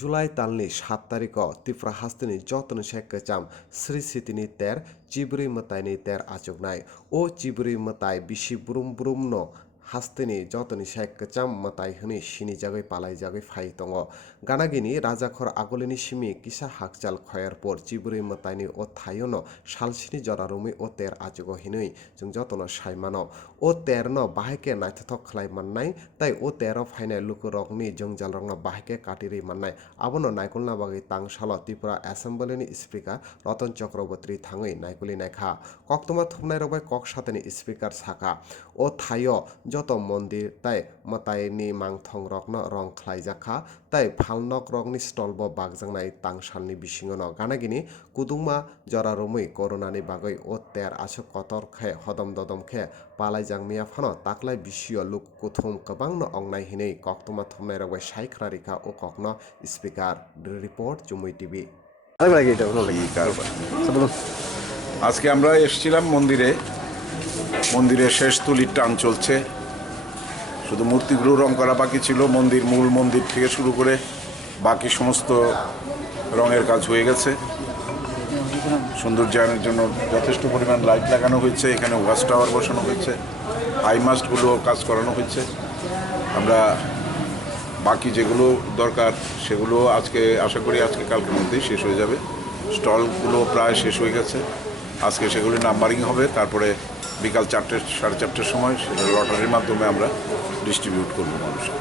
Julai talni 7 tariko tifra hastini jotoni shekkacham Sri Sitini ter Chibrwi Mwtai ni ter achugnai o Chibrwi Mwtai bisi brum brum no hastini jotoni shekkacham Mwtai hini sini jagoi palai jagoi phai tongo ganagini rajakhor agolini simi kisa hakchal khoyar por Chibrwi Mwtai ni o Thaino salsini jorarumi o ter achugo hinui jung jotono saimano o ter no bahike naithothok khlai mannai tai o tero phainai lukurokni jongjal rokno bahike katiri mannai abono naikolna bagui tangsalo Tripura Assembly ni Speaker Ratan Chakraborty Thangwi naikuli naikha koktoma thupnai rok bai kok satani Speaker saka o thaio joto mondir tai Mwtai ni mangthong rokno rong khlaijak kha tai phalnok rokni stall bo bagjangnai tangsalni bisingo no ganagini kudungma jorarumui corona ni bagui o ter asuk kotor khe hodom dodom khe palai jangmia phano taklai bisio luk kuthum kwbang no ongnai hinui koktoma thumnai rok bai saikra rika o kokno Speaker report Chibrwi TV আজকে আমরা এসেছিলাম মন্দিরে শেষ তুলির টান চলছে শুধু মূর্তিগুলো রং করা বাকি ছিল মূল মন্দির থেকে শুরু করে বাকি সমস্ত রঙের কাজ হয়ে গেছে সৌন্দর্যায়নের জন্য যথেষ্ট পরিমাণ লাইট লাগানো হয়েছে এখানে ওয়াচ টাওয়ার বসানো হয়েছে হাই মাস্টগুলো কাজ করানো হয়েছে আমরা বাকি যেগুলো দরকার সেগুলো আজকে আশা করি আজকে কালকের মধ্যেই শেষ হয়ে যাবে স্টলগুলো প্রায় শেষ হয়ে গেছে আজকে সেগুলি নাম্বারিং হবে তারপরে বিকাল 4টে সাড়ে 4টের সময় সেটা লটারির মাধ্যমে আমরা ডিস্ট্রিবিউট করব মানুষকে